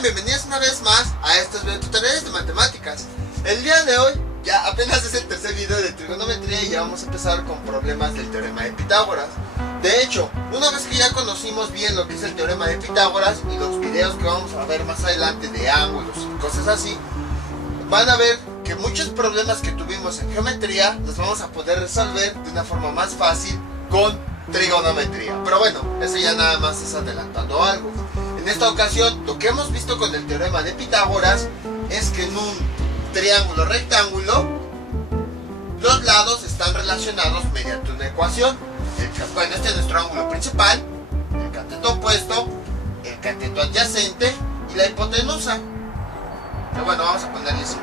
Sean bienvenidos una vez más a estos tutoriales de matemáticas. El día de hoy ya apenas es el tercer video de trigonometría y ya vamos a empezar con problemas del teorema de Pitágoras. De hecho, una vez que ya conocimos bien lo que es el teorema de Pitágoras y los videos que vamos a ver más adelante de ángulos y cosas así, van a ver que muchos problemas que tuvimos en geometría los vamos a poder resolver de una forma más fácil con trigonometría. Pero bueno, eso ya nada más es adelantando algo. En esta ocasión, lo que hemos visto con el teorema de Pitágoras es que en un triángulo rectángulo los lados están relacionados mediante una ecuación. Bueno, este es nuestro ángulo principal, el cateto opuesto, el cateto adyacente y la hipotenusa. Pero bueno, vamos a ponerle así.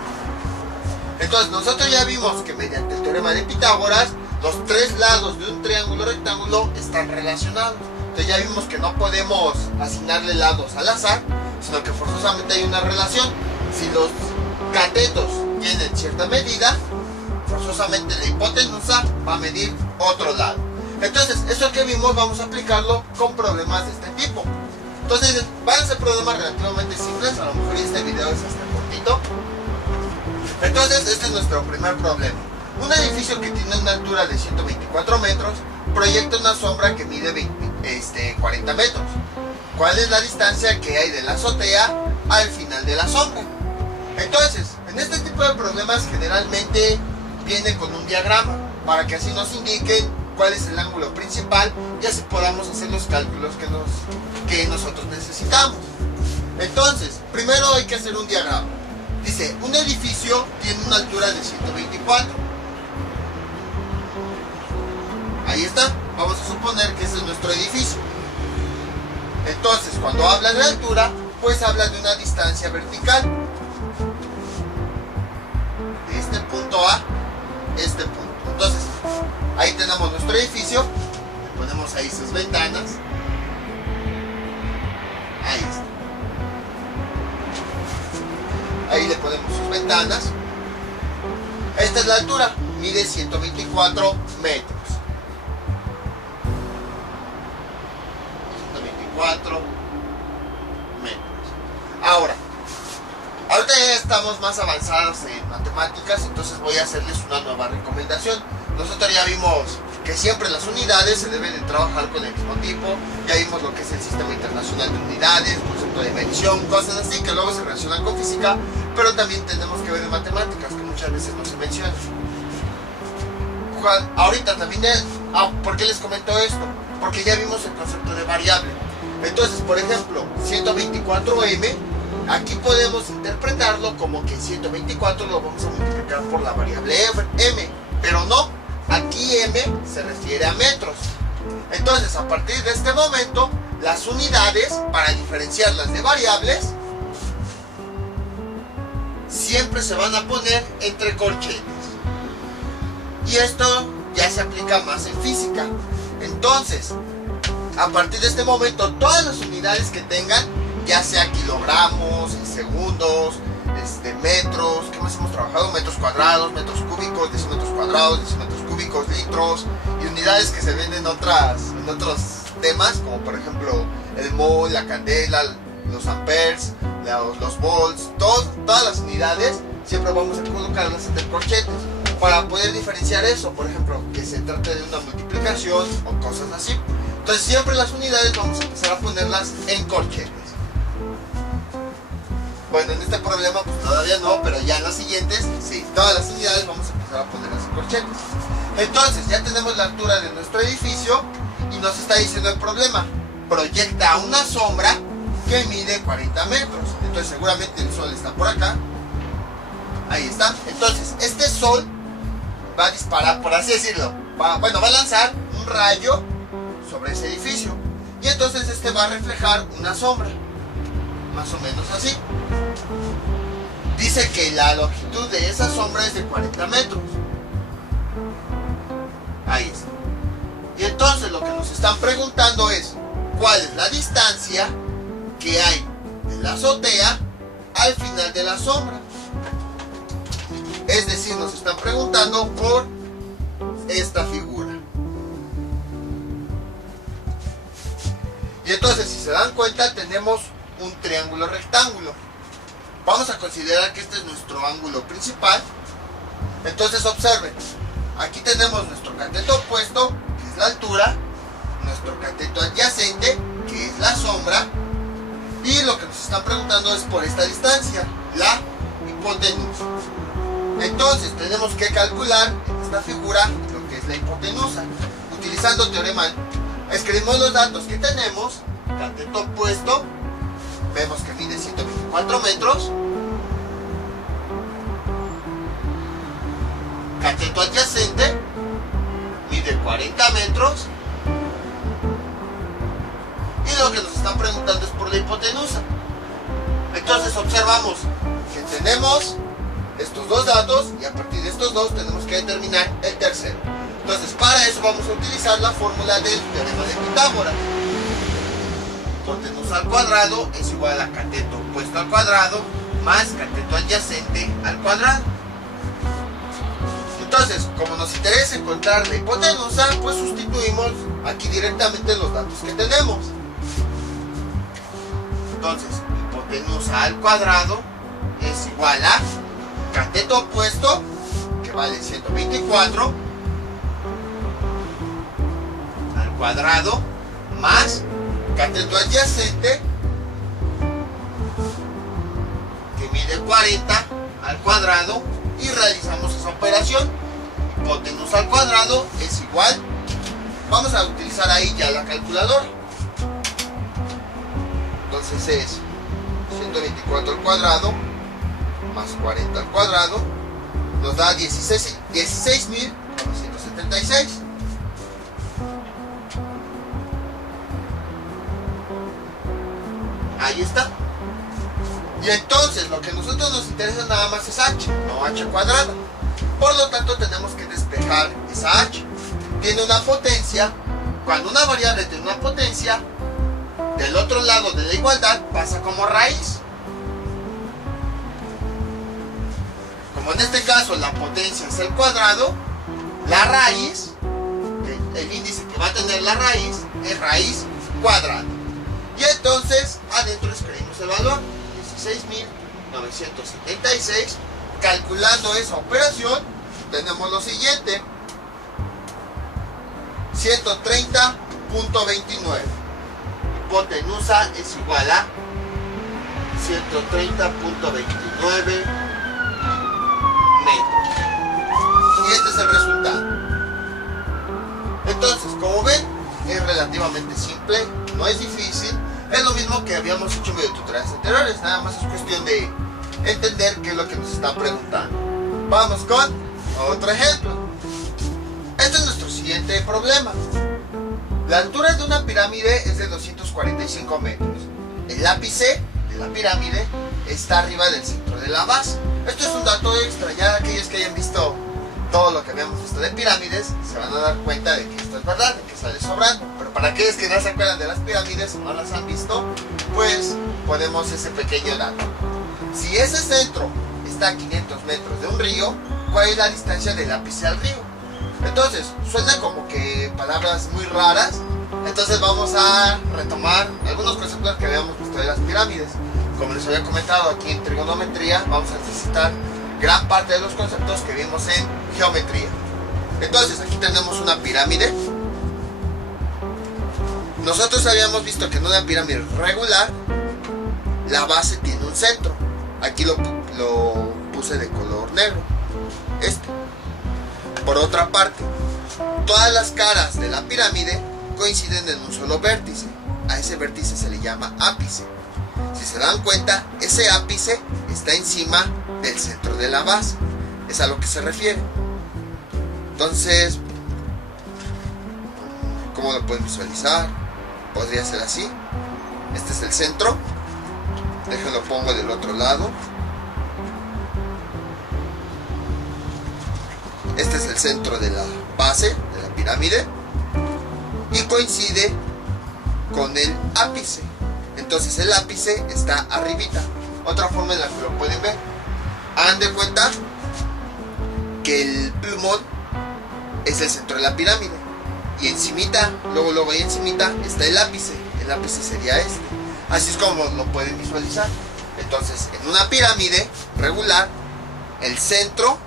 Entonces nosotros ya vimos que mediante el teorema de Pitágoras los tres lados de un triángulo rectángulo están relacionados. Entonces ya vimos que no podemos asignarle lados al azar, sino que forzosamente hay una relación. Si los catetos tienen cierta medida, forzosamente la hipotenusa va a medir otro lado. Entonces, eso que vimos vamos a aplicarlo con problemas de este tipo. Entonces, van a ser problemas relativamente simples, a lo mejor este video es hasta cortito. Entonces, este es nuestro primer problema. Un edificio que tiene una altura de 124 metros proyecta una sombra que mide 40 metros. ¿Cuál es la distancia que hay de la azotea al final de la sombra? Entonces, en este tipo de problemas generalmente viene con un diagrama para que así nos indiquen cuál es el ángulo principal y así podamos hacer los cálculos que nosotros necesitamos. Entonces, primero hay que hacer un diagrama. Dice, un edificio tiene una altura de 124. Ahí está, vamos a suponer que ese es nuestro edificio. Entonces, cuando habla de altura, pues habla de una distancia vertical. De este punto a este punto. Entonces, ahí tenemos nuestro edificio. Le ponemos ahí sus ventanas. Ahí está. Ahí le ponemos sus ventanas. Esta es la altura. Mide 124 metros. 124 metros. Ahorita ya estamos más avanzados en matemáticas, entonces voy a hacerles una nueva recomendación. Nosotros ya vimos que siempre las unidades se deben de trabajar con el mismo tipo. Ya vimos lo que es el Sistema Internacional de Unidades, concepto de medición, cosas así que luego se relacionan con física, pero también tenemos que ver en matemáticas, que muchas veces no se mencionan. Ahorita también, ¿por qué les comento esto? Porque ya vimos el concepto de variable. Entonces, por ejemplo, 124m, aquí podemos interpretarlo como que 124 lo vamos a multiplicar por la variable m, pero no, aquí m se refiere a metros. Entonces, a partir de este momento, las unidades, para diferenciarlas de variables, siempre se van a poner entre corchetes. Y esto ya se aplica más en física. Entonces, a partir de este momento, todas las unidades que tengan, ya sea kilogramos, segundos, metros, ¿qué más hemos trabajado? Metros cuadrados, metros cúbicos, decímetros cuadrados, decímetros cúbicos, litros, y unidades que se ven en otros temas, como por ejemplo el mol, la candela, los amperes, los volts, todas las unidades, siempre vamos a colocarlas entre corchetes, para poder diferenciar eso, por ejemplo, que se trate de una multiplicación o cosas así. Entonces siempre las unidades vamos a empezar a ponerlas en corchetes. Bueno, en este problema pues todavía no, pero ya en los siguientes, sí, todas las unidades vamos a empezar a ponerlas en corchetes. Entonces ya tenemos la altura de nuestro edificio y nos está diciendo el problema. Proyecta una sombra que mide 40 metros. Entonces seguramente el sol está por acá. Ahí está. Entonces este sol va a disparar, por así decirlo, va a lanzar un rayo sobre ese edificio, y entonces este va a reflejar una sombra, más o menos así. Dice que la longitud de esa sombra es de 40 metros. Ahí está. Y entonces lo que nos están preguntando es ¿cuál es la distancia que hay de la azotea al final de la sombra? Es decir, nos están preguntando por esta figura. Y entonces, si se dan cuenta, tenemos un triángulo rectángulo. Vamos a considerar que este es nuestro ángulo principal. Entonces observen, aquí tenemos nuestro cateto opuesto, que es la altura, nuestro cateto adyacente, que es la sombra, y lo que nos están preguntando es por esta distancia, la hipotenusa. Entonces tenemos que calcular en esta figura lo que es la hipotenusa. Utilizando teorema, escribimos los datos que tenemos. Cateto opuesto, vemos que mide 124 metros. Cateto adyacente mide 40 metros. Y lo que nos están preguntando es por la hipotenusa. Entonces observamos que tenemos estos dos datos y a partir de estos dos tenemos que determinar el tercero. Entonces para eso vamos a utilizar la fórmula del teorema de Pitágoras. Hipotenusa al cuadrado es igual a cateto opuesto al cuadrado más cateto adyacente al cuadrado. Entonces, como nos interesa encontrar la hipotenusa, pues sustituimos aquí directamente los datos que tenemos. Entonces, hipotenusa al cuadrado es igual a cateto opuesto, que vale 124, al cuadrado, más cateto adyacente, que mide 40, al cuadrado, y realizamos esa operación. Hipotenusa al cuadrado es igual, vamos a utilizar ahí ya la calculadora. Entonces es 124 al cuadrado más 40 al cuadrado nos da 16.976. Ahí está. Y entonces lo que a nosotros nos interesa nada más es h, no h cuadrada. Por lo tanto tenemos que despejar esa h. Tiene una potencia. Cuando una variable tiene una potencia, del otro lado de la igualdad pasa como raíz. Como en este caso la potencia es el cuadrado, la raíz, el índice que va a tener la raíz es raíz cuadrada. Y entonces adentro escribimos el valor 16.976. Calculando esa operación tenemos lo siguiente: 130.29. Hipotenusa es igual a 130.29 metros. Y este es el resultado. Entonces, como ven, es relativamente simple, no es difícil. Es lo mismo que habíamos hecho en videotutoriales anteriores, nada más es cuestión de entender qué es lo que nos está preguntando. Vamos con otro ejemplo. Este es nuestro siguiente problema. La altura de una pirámide es de 245 metros. El ápice de la pirámide está arriba del centro de la base. Esto es un dato extra, ya aquellos que hayan visto todo lo que habíamos visto de pirámides se van a dar cuenta de que esto es verdad, de que sale sobrando. Pero para aquellos que no se acuerdan de las pirámides o no las han visto, pues ponemos ese pequeño dato. Si ese centro está a 500 metros de un río, ¿cuál es la distancia del ápice al río? Entonces, suena como que palabras muy raras. Entonces vamos a retomar algunos conceptos que habíamos visto de las pirámides. Como les había comentado, aquí en trigonometría vamos a necesitar gran parte de los conceptos que vimos en geometría. Entonces, aquí tenemos una pirámide. Nosotros habíamos visto que en una pirámide regular la base tiene un centro. Aquí lo puse de color negro. Por otra parte, todas las caras de la pirámide coinciden en un solo vértice. A ese vértice se le llama ápice. Si se dan cuenta, ese ápice está encima del centro de la base. Es a lo que se refiere. Entonces, ¿cómo lo pueden visualizar? Podría ser así. Este es el centro. Déjenlo pongo del otro lado. Este es el centro de la base de la pirámide y coincide con el ápice. Entonces el ápice está arribita. Otra forma en la que lo pueden ver. Hagan de cuenta que el plumón es el centro de la pirámide y encimita, luego ahí encimita está el ápice. El ápice sería este. Así es como lo pueden visualizar. Entonces, en una pirámide regular, el centro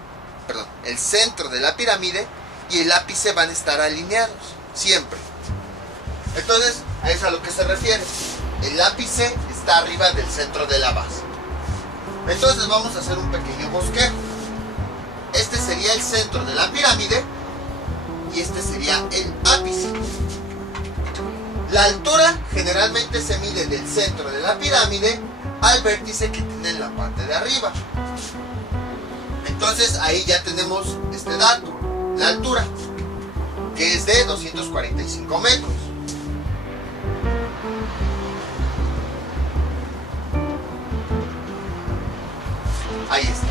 de la pirámide y el ápice van a estar alineados, siempre. Entonces, a eso es a lo que se refiere. El ápice está arriba del centro de la base. Entonces vamos a hacer un pequeño bosquejo. Este sería el centro de la pirámide y este sería el ápice. La altura generalmente se mide del centro de la pirámide al vértice que tiene en la parte de arriba. Entonces ahí ya tenemos este dato, la altura, que es de 245 metros. Ahí está.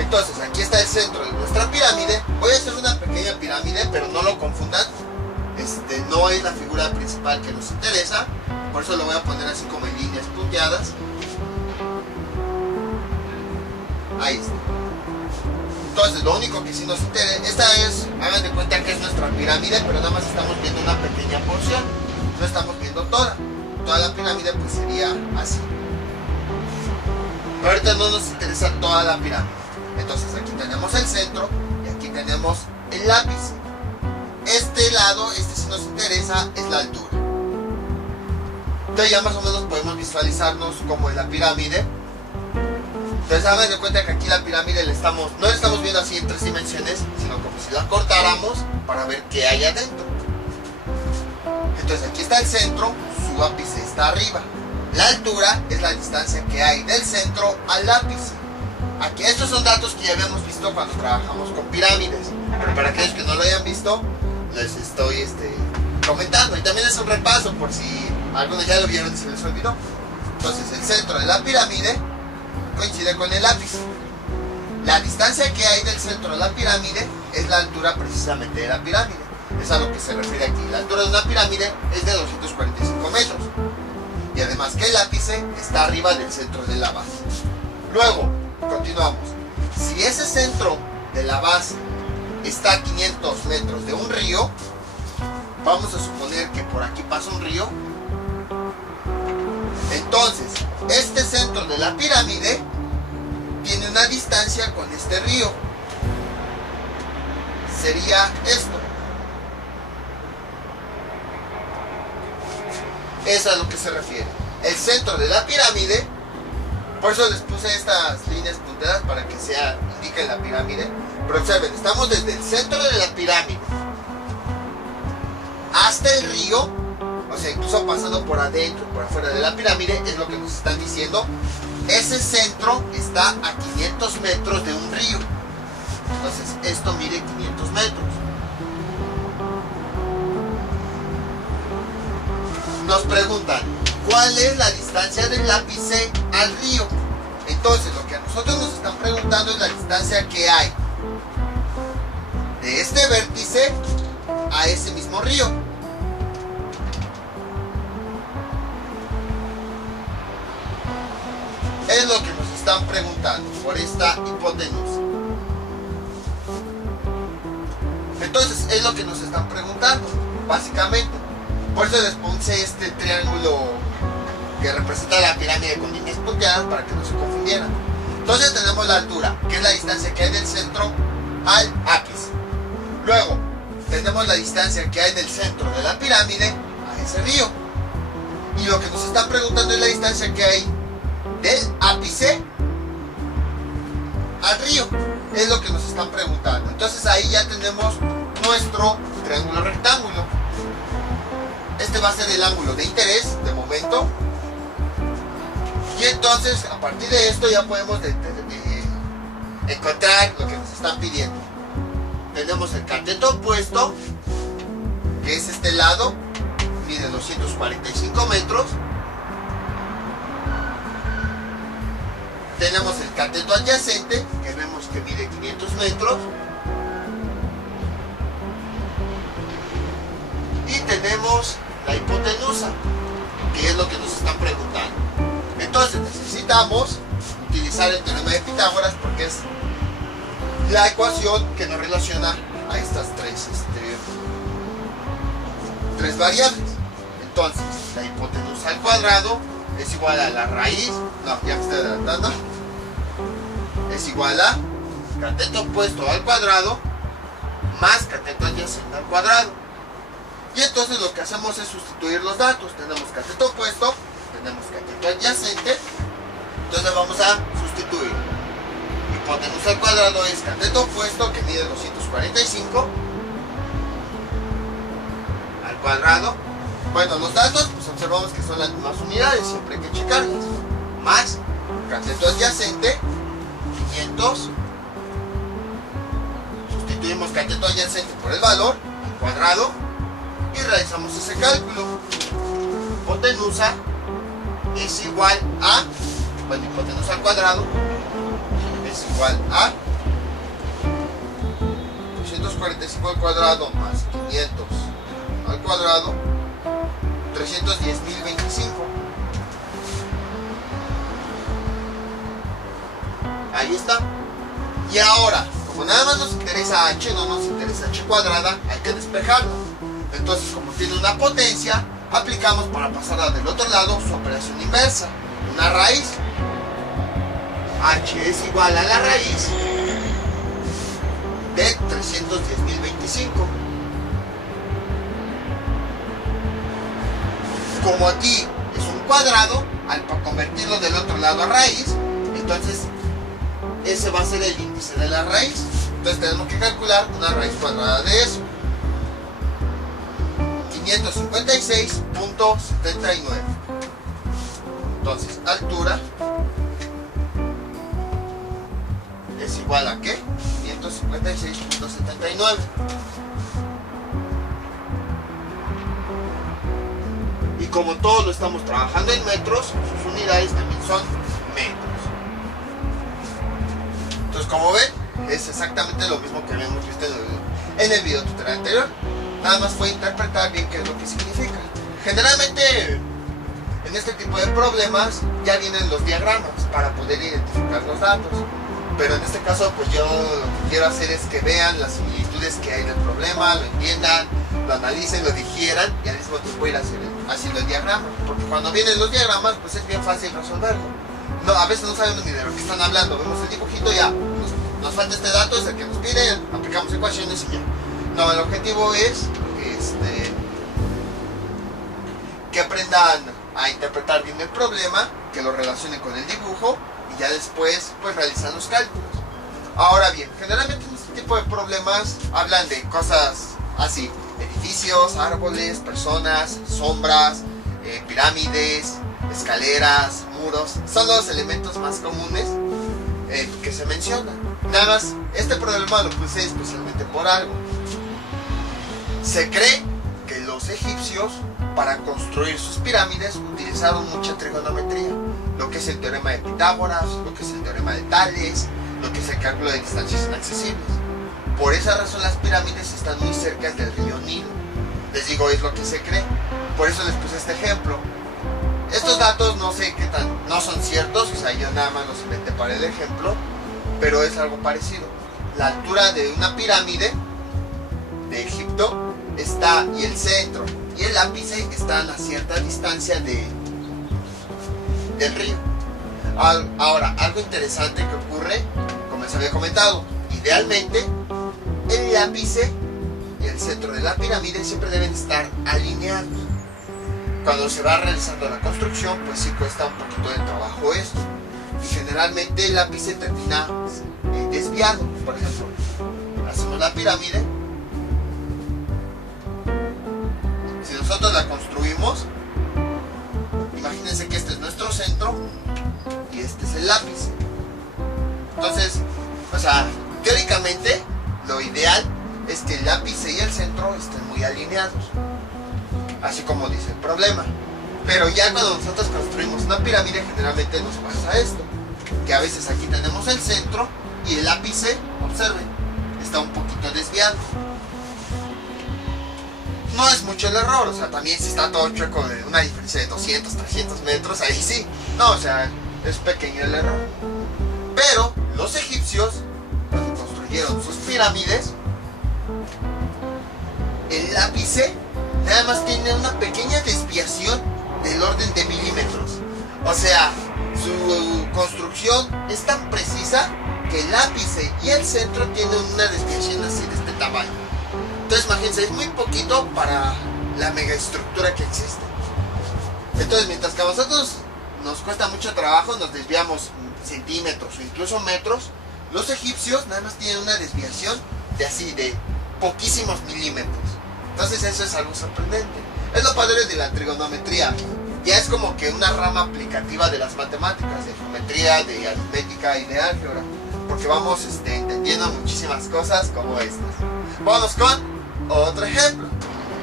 Entonces aquí está el centro de nuestra pirámide. Voy a hacer una pequeña pirámide, pero no lo confundan. No es la figura principal que nos interesa. Por eso lo voy a poner así como en líneas punteadas. Ahí está. Entonces lo único que sí nos interesa, hagan de cuenta que es nuestra pirámide, pero nada más estamos viendo una pequeña porción. No estamos viendo toda la pirámide, pues sería así. Pero ahorita no nos interesa toda la pirámide. Entonces aquí tenemos el centro y aquí tenemos el ápice. Este lado, sí nos interesa, es la altura. Entonces ya más o menos podemos visualizarnos como en la pirámide. Entonces hagan de cuenta que aquí la pirámide no la estamos viendo así en 3 dimensiones, sino como si la cortáramos para ver qué hay adentro. Entonces aquí está el centro, su ápice está arriba. La altura es la distancia que hay del centro al ápice. Aquí estos son datos que ya habíamos visto cuando trabajamos con pirámides, pero para aquellos que no lo hayan visto, les estoy comentando. Y también es un repaso por si algunos ya lo vieron y se les olvidó. Entonces el centro de la pirámide coincide con el ápice. La distancia que hay del centro de la pirámide es la altura precisamente de la pirámide. Es a lo que se refiere aquí. La altura de una pirámide es de 245 metros. Y además que el ápice está arriba del centro de la base. Luego, continuamos. Si ese centro de la base está a 500 metros de un río, vamos a suponer que por aquí pasa un río. Entonces, este centro de la pirámide tiene una distancia con este río. Sería esto. Eso es a lo que se refiere. El centro de la pirámide, por eso les puse estas líneas punteadas para que indique la pirámide. Pero observen, estamos desde el centro de la pirámide hasta el río, o sea, incluso pasando por adentro y por afuera de la pirámide, es lo que nos están diciendo. Ese centro está a 500 metros de un río. Entonces, esto mide 500 metros. Nos preguntan, ¿cuál es la distancia del ápice al río? Entonces, lo que a nosotros nos están preguntando es la distancia que hay de este vértice a ese mismo río. Es lo que nos están preguntando por esta hipotenusa. Entonces, es lo que nos están preguntando, básicamente. Por eso les puse este triángulo que representa la pirámide con líneas punteadas para que no se confundieran. Entonces tenemos la altura, que es la distancia que hay del centro al ápice. Luego, tenemos la distancia que hay del centro de la pirámide a ese río. Y lo que nos están preguntando es la distancia que hay del ápice al río. Es lo que nos están preguntando. Entonces ahí ya tenemos nuestro triángulo rectángulo. Este va a ser el ángulo de interés de momento. Y entonces a partir de esto ya podemos encontrar lo que nos están pidiendo. Tenemos el cateto opuesto, que es este lado, mide 245 metros. Tenemos el cateto adyacente, que vemos que mide 500 metros. Y tenemos la hipotenusa, que es lo que nos están preguntando. Entonces necesitamos utilizar el teorema de Pitágoras porque es la ecuación que nos relaciona a estas tres variables. Entonces, la hipotenusa al cuadrado es igual a la raíz, no, ya me estoy adelantando, es igual a cateto opuesto al cuadrado más cateto adyacente al cuadrado. Y entonces lo que hacemos es sustituir los datos. Tenemos cateto opuesto, tenemos cateto adyacente, entonces vamos a sustituir. Hipotenusa al cuadrado es cateto opuesto, que mide 245 al cuadrado. Bueno, los datos pues observamos que son las mismas unidades, siempre hay que checarlas. Más cateto adyacente 500. Sustituimos cateto adyacente por el valor al cuadrado y realizamos ese cálculo. Hipotenusa es igual a, bueno, hipotenusa al cuadrado es igual a 245 al cuadrado más 500 al cuadrado, 310.025. Ahí está. Y ahora, como nada más nos interesa h, no nos interesa h cuadrada, hay que despejarlo. Entonces, como tiene una potencia, aplicamos para pasarla del otro lado su operación inversa, una raíz. H es igual a la raíz de 310.025. Como aquí es un cuadrado, al convertirlo del otro lado a raíz, entonces ese va a ser el índice de la raíz. Entonces tenemos que calcular una raíz cuadrada de eso. 556.79. Entonces, altura es igual a ¿qué? 556.79. Y como todos lo estamos trabajando en metros, sus unidades también son metros. Entonces, como ven, es exactamente lo mismo que habíamos visto en el video tutorial anterior. Nada más fue interpretar bien qué es lo que significa. Generalmente en este tipo de problemas ya vienen los diagramas para poder identificar los datos, pero en este caso pues yo lo que quiero hacer es que vean las similitudes que hay del problema, lo entiendan, lo analicen, lo digieran y al mismo tiempo ir haciendo el diagrama, porque cuando vienen los diagramas pues es bien fácil resolverlo. No, a veces no sabemos ni de lo que están hablando, vemos el dibujito, ya nos falta este dato, es el que nos pide, aplicamos ecuaciones y ya. No, el objetivo es que aprendan a interpretar bien el problema, que lo relacionen con el dibujo y ya después pues realizan los cálculos. Ahora bien, generalmente en este tipo de problemas hablan de cosas así: edificios, árboles, personas, sombras, pirámides, escaleras, muros. Son los elementos más comunes que se mencionan. Nada más, este problema lo puse especialmente por algo. Se cree que los egipcios, para construir sus pirámides, utilizaron mucha trigonometría, lo que es el teorema de Pitágoras, lo que es el teorema de Tales, lo que es el cálculo de distancias inaccesibles. Por esa razón las pirámides están muy cerca del río Nilo. Les digo, es lo que se cree. Por eso les puse este ejemplo. Estos datos no sé qué tan, no son ciertos, o sea, yo nada más los inventé para el ejemplo, pero es algo parecido. La altura de una pirámide de Egipto está, y el centro y el ápice están a cierta distancia del río. Ahora, algo interesante que ocurre, como les había comentado, idealmente el ápice y el centro de la pirámide siempre deben estar alineados. Cuando se va realizando la construcción, pues sí cuesta un poquito de trabajo esto, y generalmente el ápice termina desviado. Por ejemplo, hacemos la pirámide. Si nosotros la construimos, imagínense que este es nuestro centro y este es el ápice. Entonces, o sea, teóricamente lo ideal es que el ápice y el centro estén muy alineados, así como dice el problema. Pero ya cuando nosotros construimos una pirámide, generalmente nos pasa esto, que a veces aquí tenemos el centro y el ápice, observen, está un poquito desviado. No es mucho el error, o sea, también si está todo chueco de una diferencia de 200, 300 metros, ahí sí. No, o sea, es pequeño el error. Pero los egipcios, cuando construyeron sus pirámides, el ápice nada más tiene una pequeña desviación del orden de milímetros. O sea, su construcción es tan precisa que el ápice y el centro tienen una desviación así de este tamaño. Entonces imagínense, es muy poquito para la megaestructura que existe. Entonces mientras que a nosotros nos cuesta mucho trabajo, nos desviamos centímetros o incluso metros, los egipcios nada más tienen una desviación de poquísimos milímetros. Entonces eso es algo sorprendente. Es lo padre de la trigonometría. Ya es como que una rama aplicativa de las matemáticas, de geometría, de aritmética y de álgebra, porque vamos entendiendo muchísimas cosas como estas. Vamos con otro ejemplo.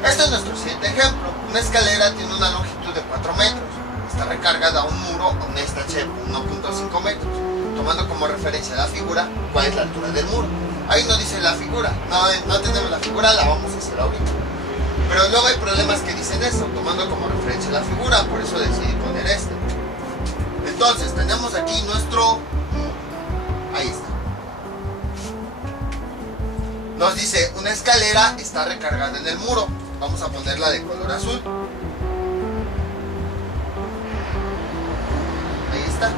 Este es nuestro siguiente ejemplo. Una escalera tiene una longitud de 4 metros. Está recargada a un muro a una distancia de 1.5 metros. Tomando como referencia la figura, ¿cuál es la altura del muro? Ahí no dice la figura, no tenemos la figura, la vamos a hacer ahorita. Pero luego hay problemas que dicen eso, tomando como referencia la figura, por eso decidí poner este. Entonces, tenemos aquí nuestro muro. Ahí está. Nos dice, una escalera está recargada en el muro. Vamos a ponerla de color azul. Ahí está.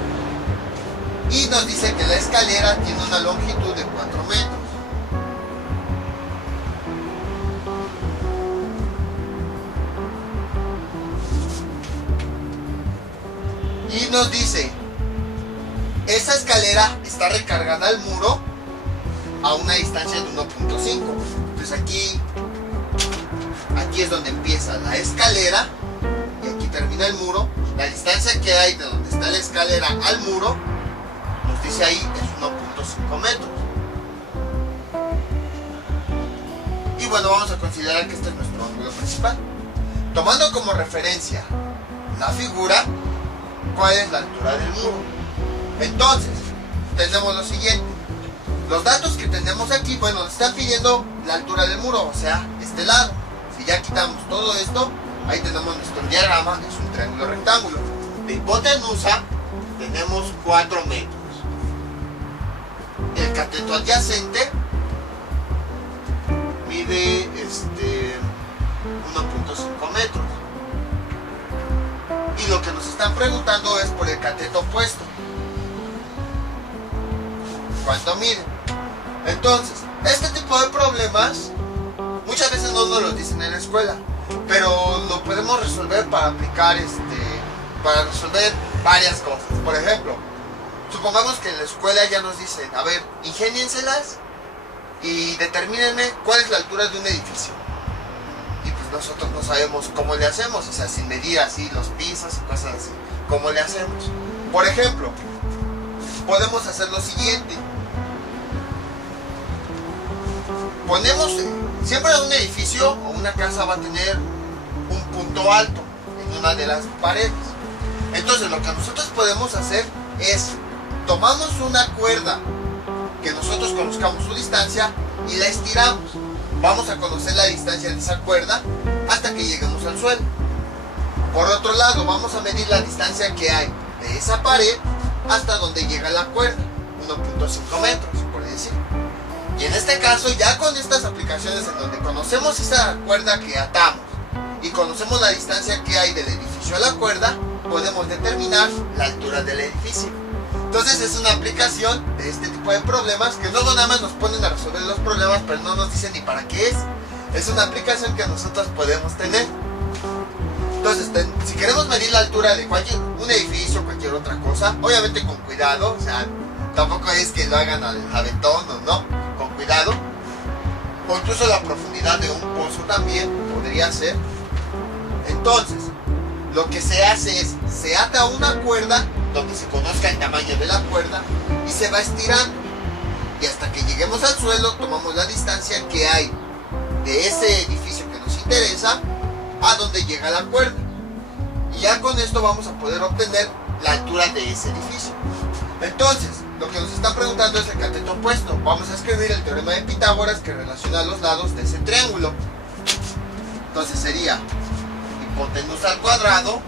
Y nos dice que la escalera tiene una longitud de 4 metros. Y nos dice, esa escalera está recargada al muro a una distancia de 1.5. Entonces aquí es donde empieza la escalera y aquí termina el muro. La distancia que hay de donde está la escalera al muro, nos dice ahí, es 1.5 metros. Y bueno, vamos a considerar que este es nuestro ángulo principal. Tomando como referencia la figura, ¿cuál es la altura del muro? Entonces, tenemos lo siguiente. Los datos que tenemos aquí, bueno, nos están pidiendo la altura del muro, o sea, este lado. Si ya quitamos todo esto, ahí tenemos nuestro diagrama, es un triángulo rectángulo. De hipotenusa tenemos 4 metros. El cateto adyacente mide 1.5 metros. Y lo que nos están preguntando es por el cateto opuesto. ¿Cuánto mide? Entonces, este tipo de problemas muchas veces no nos los dicen en la escuela, pero lo podemos resolver para aplicar para resolver varias cosas. Por ejemplo, supongamos que en la escuela ya nos dicen, a ver, ingénienselas y determínenme cuál es la altura de un edificio. Y pues nosotros no sabemos cómo le hacemos, o sea, sin medir así los pisos y cosas así. ¿Cómo le hacemos? Por ejemplo, podemos hacer lo siguiente. Ponemos, siempre un edificio o una casa va a tener un punto alto en una de las paredes. Entonces lo que nosotros podemos hacer es, tomamos una cuerda que nosotros conozcamos su distancia y la estiramos. Vamos a conocer la distancia de esa cuerda hasta que lleguemos al suelo. Por otro lado, vamos a medir la distancia que hay de esa pared hasta donde llega la cuerda, 1.5 metros, por decir. Y en este caso, ya con estas aplicaciones en donde conocemos esa cuerda que atamos y conocemos la distancia que hay del edificio a la cuerda, podemos determinar la altura del edificio. Entonces es una aplicación de este tipo de problemas que luego nada más nos ponen a resolver los problemas, pero no nos dicen ni para qué es. Es una aplicación que nosotros podemos tener. Entonces, si queremos medir la altura de un edificio o cualquier otra cosa, obviamente con cuidado, o sea, tampoco es que lo hagan al aventón o no, con cuidado. O incluso la profundidad de un pozo también podría ser. Entonces, lo que se hace es, se ata una cuerda donde se conozca el tamaño de la cuerda y se va estirando. Y hasta que lleguemos al suelo, tomamos la distancia que hay de ese edificio que nos interesa a donde llega la cuerda. Y ya con esto vamos a poder obtener la altura de ese edificio. Entonces, lo que nos están preguntando es el cateto opuesto. Vamos a escribir el teorema de Pitágoras que relaciona los lados de ese triángulo. Entonces sería hipotenusa al cuadrado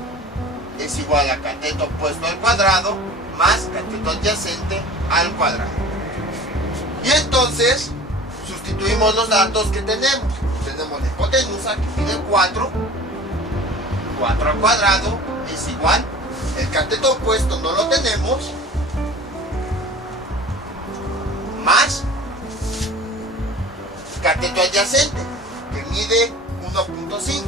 es igual a cateto opuesto al cuadrado más cateto adyacente al cuadrado. Y entonces sustituimos los datos que tenemos. Tenemos la hipotenusa que mide 4 al cuadrado es igual el cateto opuesto no lo tenemos, más cateto adyacente, que mide 1.5.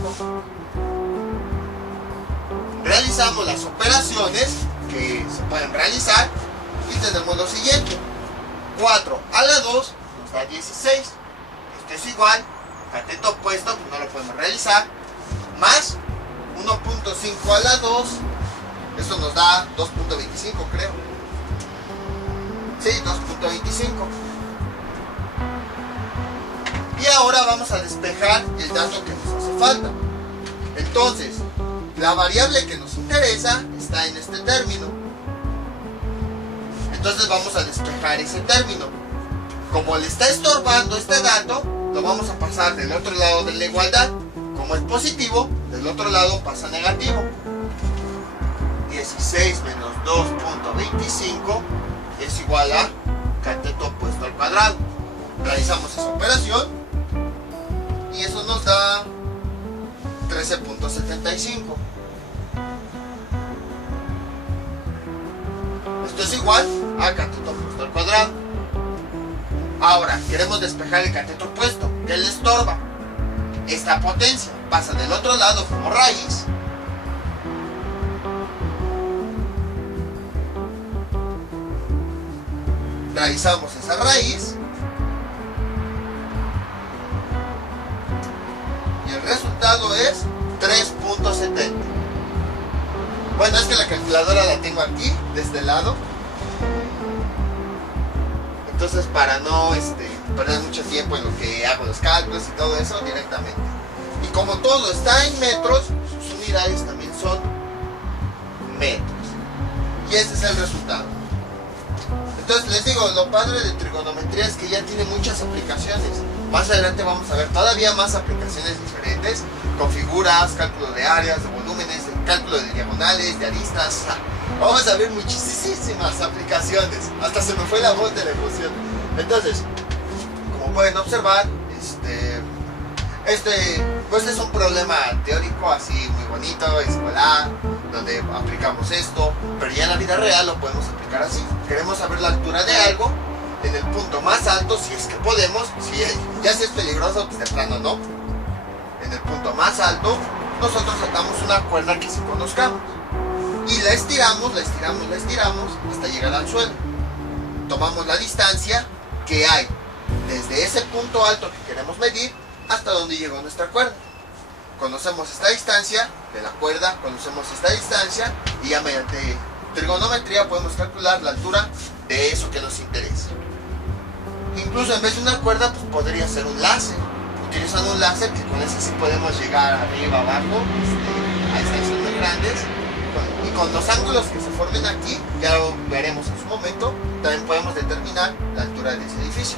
Realizamos las operaciones que se pueden realizar y tenemos lo siguiente: 4 a la 2 nos da 16. Esto es igual, cateto opuesto, pues no lo podemos realizar, más 1.5 a la 2, esto nos da 2.25, creo. Sí, 2.25. Y ahora vamos a despejar el dato que nos hace falta. Entonces, la variable que nos interesa está en este término. Entonces vamos a despejar ese término. Como le está estorbando este dato, lo vamos a pasar del otro lado de la igualdad. Como es positivo, del otro lado pasa negativo. 16 menos 2.25 es igual a cateto opuesto al cuadrado. Realizamos esa operación y eso nos da 13.75. Esto es igual a cateto opuesto al cuadrado. Ahora queremos despejar el cateto opuesto, que le estorba. Esta potencia pasa del otro lado como raíz. Realizamos esa raíz y el resultado es 3.70. Bueno, es que la calculadora la tengo aquí, de este lado. Entonces, para no perder mucho tiempo en lo que hago los cálculos y todo eso directamente. Y como todo está en metros, sus unidades también son metros. Y ese es el resultado. Entonces les digo, lo padre de trigonometría es que ya tiene muchas aplicaciones. Más adelante vamos a ver todavía más aplicaciones diferentes, con figuras, cálculo de áreas, de volúmenes, cálculo de diagonales, de aristas. Vamos a ver muchísimas aplicaciones. Hasta se me fue la voz de la emoción. Entonces, como pueden observar, pues es un problema teórico así muy bonito, escolar, donde aplicamos esto, pero ya en la vida real lo podemos aplicar así. Queremos saber la altura de algo en el punto más alto, si es que podemos, ya si es peligroso, pues de plano no. En el punto más alto, nosotros atamos una cuerda que sí conozcamos y la estiramos hasta llegar al suelo. Tomamos la distancia que hay desde ese punto alto que queremos medir hasta donde llegó nuestra cuerda. Conocemos esta distancia de la cuerda, conocemos esta distancia y ya mediante trigonometría podemos calcular la altura de eso que nos interesa. Incluso en vez de una cuerda, pues podría ser un láser. Utilizando un láser, que con ese sí podemos llegar arriba, abajo, a distancias muy grandes. Y con los ángulos que se formen aquí, ya lo veremos en su momento, también podemos determinar la altura de ese edificio.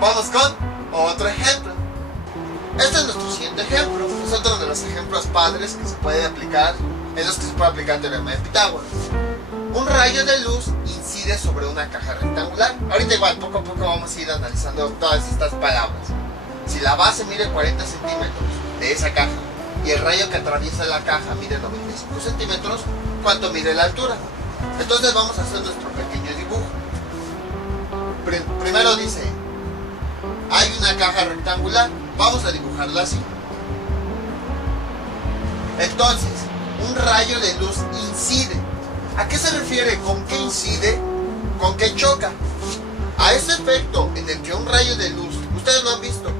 Vamos con otro ejemplo. Este es nuestro siguiente ejemplo. Es otro de los ejemplos padres que se puede aplicar, en los que se puede aplicar el teorema de Pitágoras. Un rayo de luz incide sobre una caja rectangular. Ahorita igual, poco a poco vamos a ir analizando todas estas palabras. Si la base mide 40 centímetros de esa caja y el rayo que atraviesa la caja mide 95 centímetros, ¿cuánto mide la altura? Entonces vamos a hacer nuestro pequeño dibujo. Primero dice, hay una caja rectangular, vamos a dibujarla así. Entonces, un rayo de luz incide. ¿A qué se refiere con qué incide? ¿Con qué choca? A ese efecto en el que un rayo de luz, ustedes lo han visto,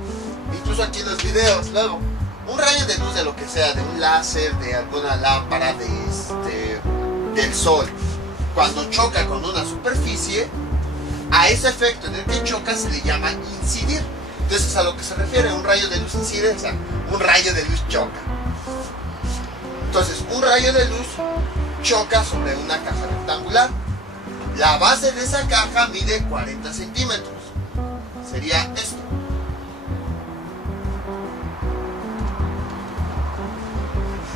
incluso aquí en los videos, luego, un rayo de luz de lo que sea, de un láser, de alguna lámpara, del sol, cuando choca con una superficie, a ese efecto en el que choca se le llama incidir. Entonces, a lo que se refiere, un rayo de luz incide, o sea, un rayo de luz choca. Entonces, un rayo de luz choca sobre una caja rectangular. La base de esa caja mide 40 centímetros. Sería esto.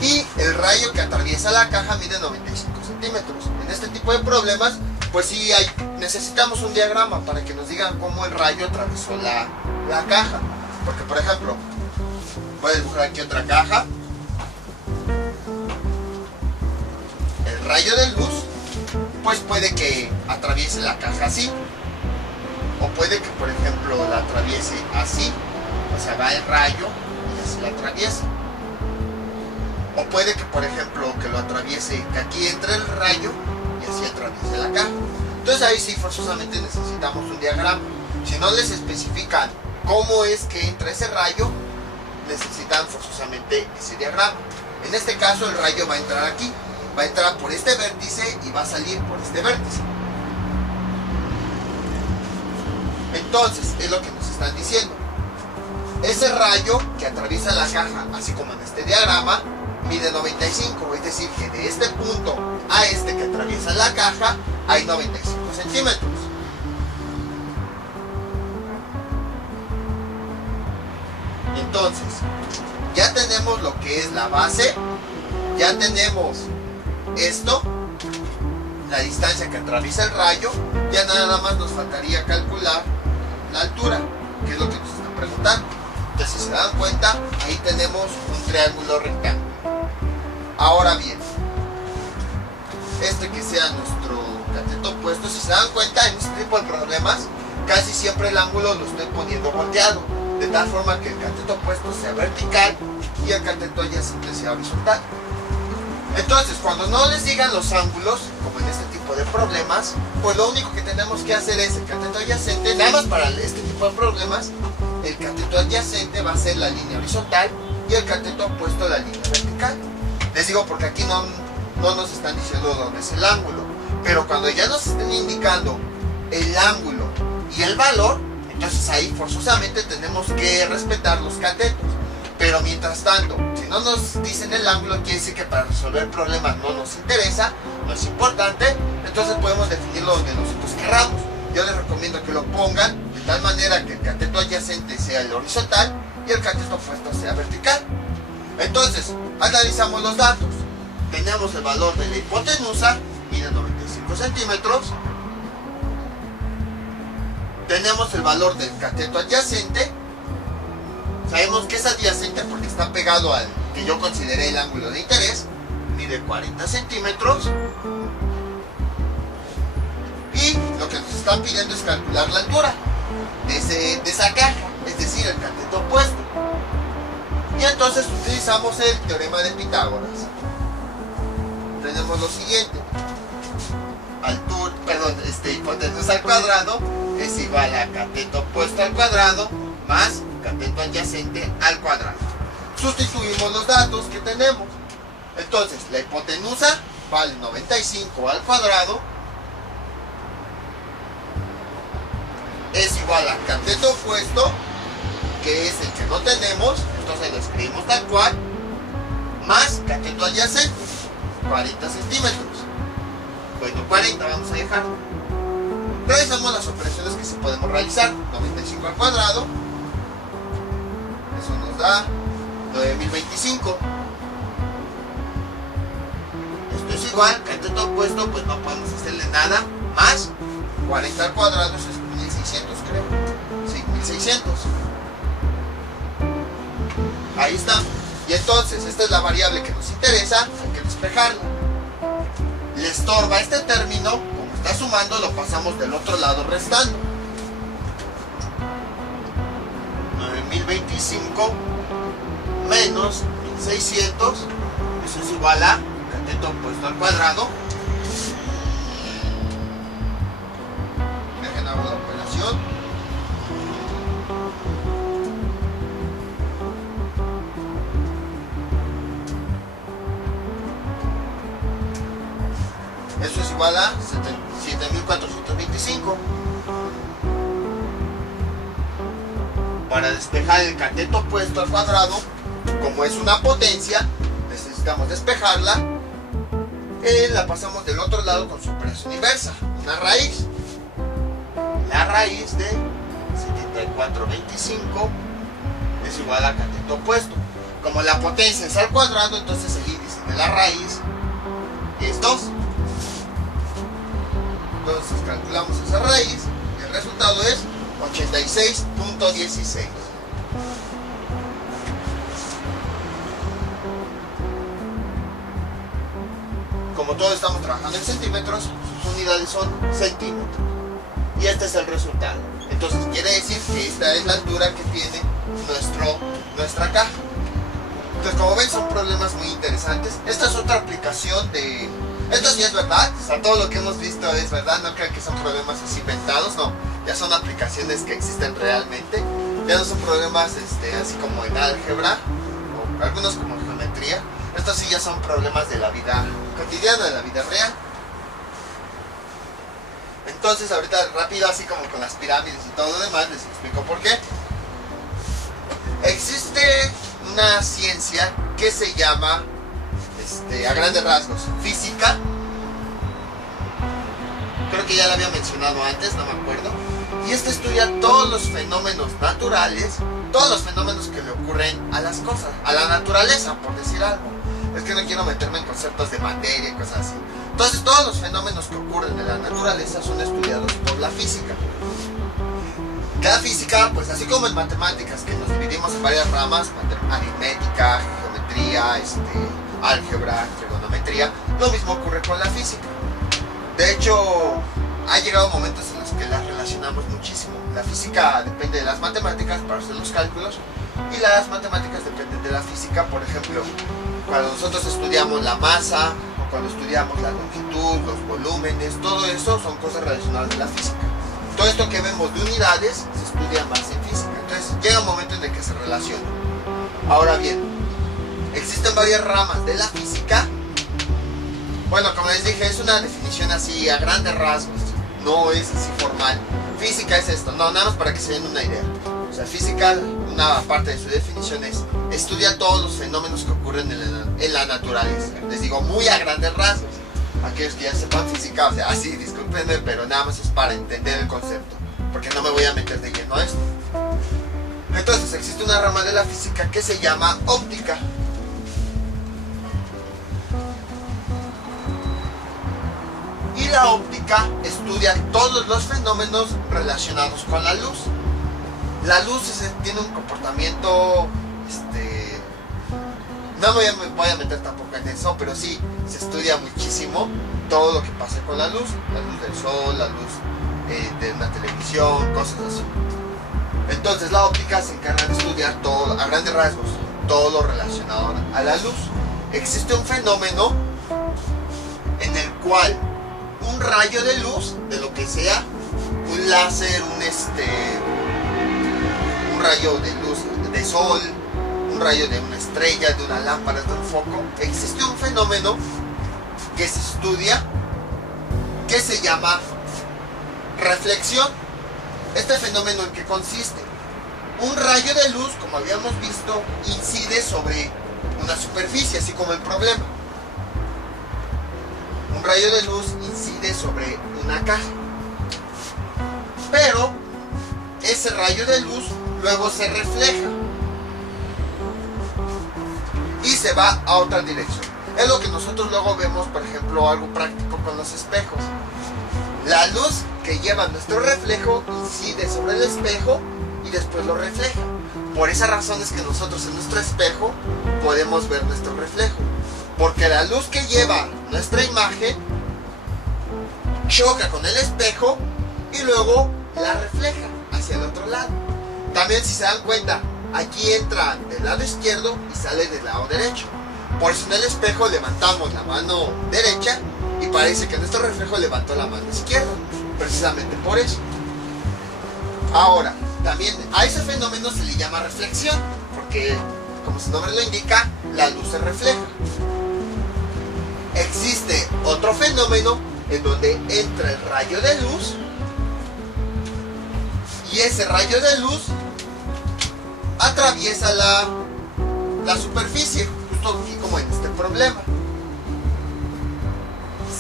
Y el rayo que atraviesa la caja mide 95 centímetros. En este tipo de problemas, pues sí necesitamos un diagrama para que nos digan cómo el rayo atravesó la caja. Porque, por ejemplo, voy a dibujar aquí otra caja. El rayo de luz, pues puede que atraviese la caja así, o puede que, por ejemplo, la atraviese así, o sea, va el rayo y así la atraviesa. O puede que, por ejemplo, que lo atraviese, que aquí entre el rayo y así atraviese la caja. Entonces ahí sí forzosamente necesitamos un diagrama. Si no les especifican cómo es que entra ese rayo, necesitan forzosamente ese diagrama. En este caso el rayo va a entrar aquí, va a entrar por este vértice y va a salir por este vértice. Entonces es lo que nos están diciendo. Ese rayo que atraviesa la caja, así como en este diagrama, mide 95, es decir que de este punto a este que atraviesa la caja hay 95 centímetros. Entonces, ya tenemos lo que es la base, ya tenemos esto, la distancia que atraviesa el rayo, ya nada más nos faltaría calcular la altura, que es lo que nos están preguntando. Entonces, si se dan cuenta, ahí tenemos un triángulo rectángulo. Ahora bien, este que sea nuestro cateto opuesto, si se dan cuenta, en este tipo de problemas, casi siempre el ángulo lo estoy poniendo volteado, de tal forma que el cateto opuesto sea vertical y el cateto adyacente sea horizontal. Entonces, cuando no les digan los ángulos, como en este tipo de problemas, pues lo único que tenemos que hacer es el cateto adyacente, nada más para este tipo de problemas, el cateto adyacente va a ser la línea horizontal y el cateto opuesto la línea vertical. Les digo porque aquí no nos están diciendo dónde es el ángulo, pero cuando ya nos estén indicando el ángulo y el valor, entonces ahí forzosamente tenemos que respetar los catetos. Pero mientras tanto, si no nos dicen el ángulo, quiere decir que para resolver problemas no nos interesa, no es importante, entonces podemos definirlo donde nosotros queramos. Yo les recomiendo que lo pongan de tal manera que el cateto adyacente sea el horizontal y el cateto opuesto sea vertical. Entonces, analizamos los datos. Tenemos el valor de la hipotenusa, mide 95 centímetros. Tenemos el valor del cateto adyacente. Sabemos que es adyacente porque está pegado al que yo consideré el ángulo de interés. Mide 40 centímetros. Y lo que nos están pidiendo es calcular la altura de esa caja, es decir, el cateto opuesto. Y entonces utilizamos el teorema de Pitágoras. Tenemos lo siguiente. Hipotenusa al cuadrado es igual a cateto opuesto al cuadrado más cateto adyacente al cuadrado. Sustituimos los datos que tenemos. Entonces, la hipotenusa vale 95 al cuadrado es igual a cateto opuesto, que es el que no tenemos, entonces lo escribimos tal cual, más cateto adyacente, 40 centímetros. Bueno, 40 vamos a dejar. Realizamos las operaciones que sí podemos realizar. 95 al cuadrado, eso nos da 9025. Esto es igual, cateto opuesto, pues no podemos hacerle nada, más 40 al cuadrado, eso es 1600, creo. Sí, 1600. Ahí está. Y entonces, esta es la variable que nos interesa, hay que despejarla. Le estorba este término, como está sumando, lo pasamos del otro lado restando. 9025 menos 1600, eso es igual a cateto opuesto al cuadrado. Dejen hago la operación. Eso es igual a 7425. Para despejar el cateto opuesto al cuadrado, como es una potencia, necesitamos despejarla. La pasamos del otro lado con su operación inversa, una raíz. La raíz de 7425 es igual a cateto opuesto. Como la potencia es al cuadrado, entonces el índice de la raíz es 2. Entonces calculamos esa raíz y el resultado es 86.16. como todos estamos trabajando en centímetros, sus unidades son centímetros. Y este es el resultado. Entonces quiere decir que esta es la altura que tiene nuestra caja. Entonces, como ven, son problemas muy interesantes. Esta es otra aplicación de... Esto sí es verdad, o sea, todo lo que hemos visto es verdad, no crean que son problemas así inventados, no. Ya son aplicaciones que existen realmente. Ya no son problemas así como en álgebra, o algunos como en geometría. Estos sí ya son problemas de la vida cotidiana, de la vida real. Entonces, ahorita rápido, así como con las pirámides y todo lo demás, les explico por qué. Existe una ciencia que se llama, a grandes rasgos, física. Creo que ya la había mencionado antes, no me acuerdo. Y estudia todos los fenómenos naturales, todos los fenómenos que le ocurren a las cosas, a la naturaleza, por decir algo. Es que no quiero meterme en conceptos de materia y cosas así. Entonces, todos los fenómenos que ocurren en la naturaleza son estudiados por la física. La física, pues así como en matemáticas, que nos dividimos en varias ramas, aritmética, geometría, álgebra, trigonometría, lo mismo ocurre con la física. De hecho, ha llegado momentos en los que las relacionamos muchísimo. La física depende de las matemáticas para hacer los cálculos, y las matemáticas dependen de la física. Por ejemplo, cuando nosotros estudiamos la masa, o cuando estudiamos la longitud, los volúmenes, todo eso son cosas relacionadas de la física. Todo esto que vemos de unidades se estudia más en física. Entonces llega un momento en el que se relaciona. Ahora bien, existen varias ramas de la física. Bueno, como les dije, es una definición así a grandes rasgos, no es así formal. Física es esto, no, nada más para que se den una idea. O sea, física, una parte de su definición es estudia todos los fenómenos que ocurren en la naturaleza. Les digo, muy a grandes rasgos. Aquellos que ya sepan física, o sea, así, discúlpenme, pero nada más es para entender el concepto, porque no me voy a meter de lleno a esto. Entonces, existe una rama de la física que se llama óptica. Y la óptica estudia todos los fenómenos relacionados con la luz. La luz tiene un comportamiento, no me voy a meter tampoco en eso, pero sí, se estudia muchísimo todo lo que pasa con la luz del sol, la luz de una televisión, cosas así. Entonces la óptica se encarga de estudiar todo, a grandes rasgos, todo lo relacionado a la luz. Existe un fenómeno en el cual un rayo de luz, de lo que sea, un láser, un rayo de luz de sol, un rayo de una estrella, de una lámpara, de un foco, existe un fenómeno que se estudia que se llama reflexión. Este fenómeno, ¿en qué consiste? Un rayo de luz, como habíamos visto, incide sobre una superficie, así como el problema. Un rayo de luz incide sobre una caja, pero ese rayo de luz luego se refleja y se va a otra dirección. Es lo que nosotros luego vemos, por ejemplo, algo práctico con los espejos. La luz que lleva nuestro reflejo incide sobre el espejo y después lo refleja. Por esa razón es que nosotros en nuestro espejo podemos ver nuestro reflejo, porque la luz que lleva nuestra imagen choca con el espejo y luego la refleja hacia el otro lado. También, si se dan cuenta, aquí entra del lado izquierdo y sale del lado derecho. Por eso en el espejo levantamos la mano derecha y parece que nuestro reflejo levantó la mano izquierda, precisamente por eso. Ahora, también a ese fenómeno se le llama reflexión, porque, como su nombre lo indica, la luz se refleja. Existe otro fenómeno en donde entra el rayo de luz y ese rayo de luz atraviesa la superficie, justo aquí como en este problema.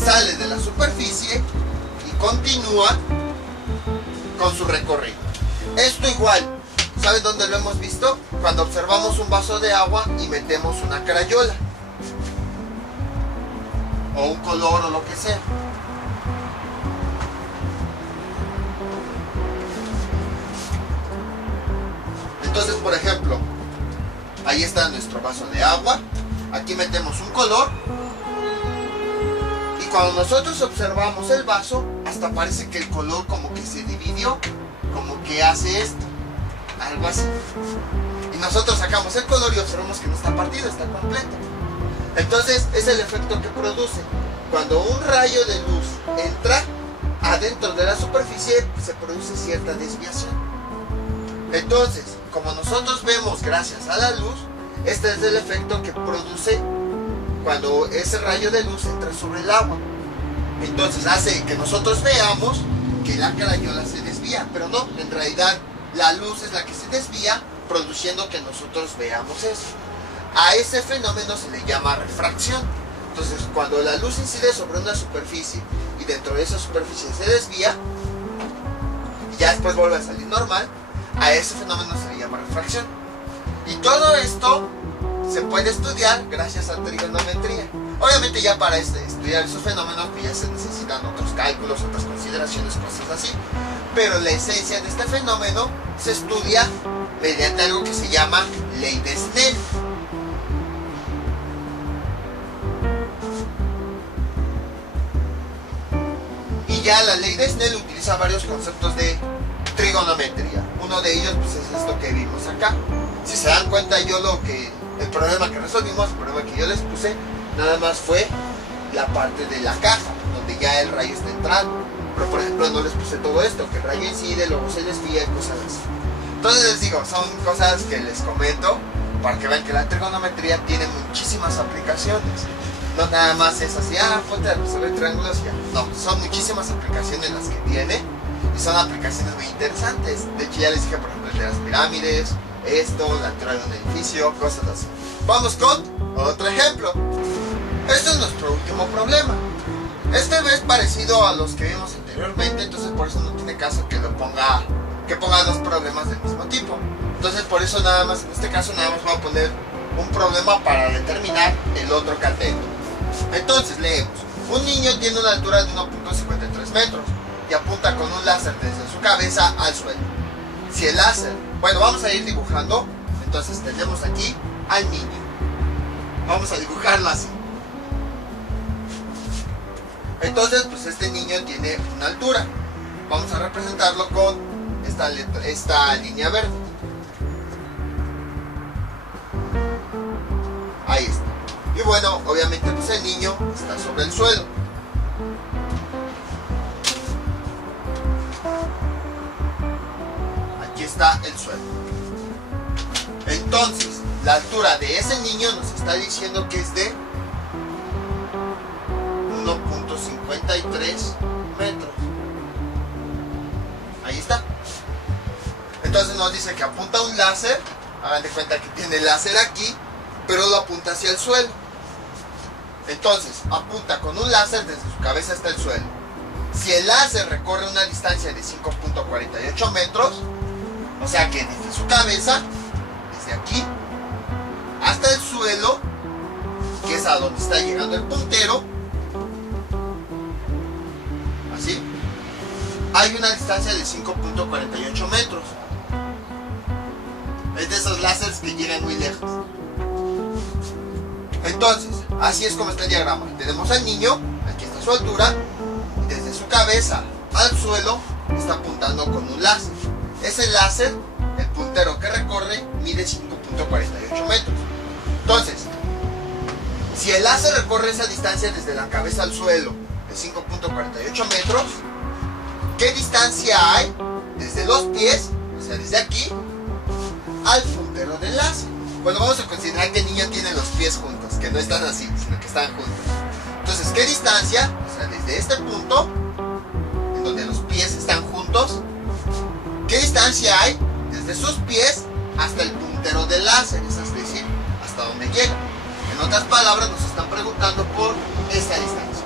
Sale de la superficie y continúa con su recorrido. Esto igual, ¿saben dónde lo hemos visto? Cuando observamos un vaso de agua y metemos una crayola o un color o lo que sea. Entonces, por ejemplo, ahí está nuestro vaso de agua. Aquí metemos un color cuando nosotros observamos el vaso, hasta parece que el color como que se dividió, como que hace esto, algo así. Y nosotros sacamos el color y observamos que no está partido, está completo. Entonces es el efecto que produce. Cuando un rayo de luz entra adentro de la superficie, se produce cierta desviación. Entonces, como nosotros vemos gracias a la luz, este es el efecto que produce cuando ese rayo de luz entra sobre el agua. Entonces hace que nosotros veamos que la crayola se desvía, pero no, en realidad la luz es la que se desvía, produciendo que nosotros veamos eso. A ese fenómeno se le llama refracción. Entonces, cuando la luz incide sobre una superficie y dentro de esa superficie se desvía y ya después vuelve a salir normal, a ese fenómeno se le llama refracción. Y todo esto se puede estudiar gracias a trigonometría. Obviamente ya para estudiar esos fenómenos pues ya se necesitan otros cálculos, otras consideraciones, cosas así. Pero la esencia de este fenómeno se estudia mediante algo que se llama ley de Snell. Y ya la ley de Snell utiliza varios conceptos de trigonometría. Uno de ellos pues es esto que vimos acá. Si se dan cuenta, el problema que resolvimos, el problema que yo les puse, nada más fue la parte de la caja, donde ya el rayo está entrando. Pero por ejemplo no les puse todo esto, que el rayo incide, luego se desvía y cosas así. Entonces les digo, son cosas que les comento para que vean que la trigonometría tiene muchísimas aplicaciones. No nada más es así, ponte a resolver triángulos y ya. No, son muchísimas aplicaciones las que tiene y son aplicaciones muy interesantes. De hecho ya les dije, por ejemplo, el de las pirámides, esto, la altura de un edificio, cosas así. Vamos con otro ejemplo. Este es nuestro último problema. Este es parecido a los que vimos anteriormente, entonces por eso no tiene caso que ponga dos problemas del mismo tipo. Entonces por eso nada más, en este caso nada más voy a poner un problema para determinar el otro criterio. Entonces leemos. Un niño tiene una altura de 1.53 metros y apunta con un láser desde su cabeza al suelo. Si el láser, bueno, vamos a ir dibujando. Entonces tenemos aquí al niño. Vamos a dibujarlo así. Entonces, pues este niño tiene una altura. Vamos a representarlo con esta línea verde. Ahí está. Y bueno, obviamente pues el niño está sobre el suelo. Aquí está el suelo. Entonces, la altura de ese niño nos está diciendo que es de 1.53 metros. Ahí está. Entonces nos dice que apunta un láser. Hagan de cuenta que tiene el láser aquí, pero lo apunta hacia el suelo. Entonces apunta con un láser desde su cabeza hasta el suelo. Si el láser recorre una distancia de 5.48 metros, o sea que desde su cabeza, desde aquí hasta el suelo, que es a donde está llegando el puntero, así, hay una distancia de 5.48 metros. Es de esos láseres que llegan muy lejos. Entonces, así es como está el diagrama. Tenemos al niño, aquí está su altura, y desde su cabeza al suelo está apuntando con un láser. Ese láser, el puntero que recorre, mide 5.48 metros. Entonces, si el láser recorre esa distancia desde la cabeza al suelo de 5.48 metros, ¿qué distancia hay desde los pies, o sea, desde aquí, al puntero del láser? Bueno, vamos a considerar que el niño tiene los pies juntos, que no están así, sino que están juntos. Entonces, ¿qué distancia? O sea, desde este punto, en donde los pies están juntos, ¿qué distancia hay desde sus pies hasta el puntero del láser? Es decir, hasta donde llega. En otras palabras, nos están preguntando por esta distancia.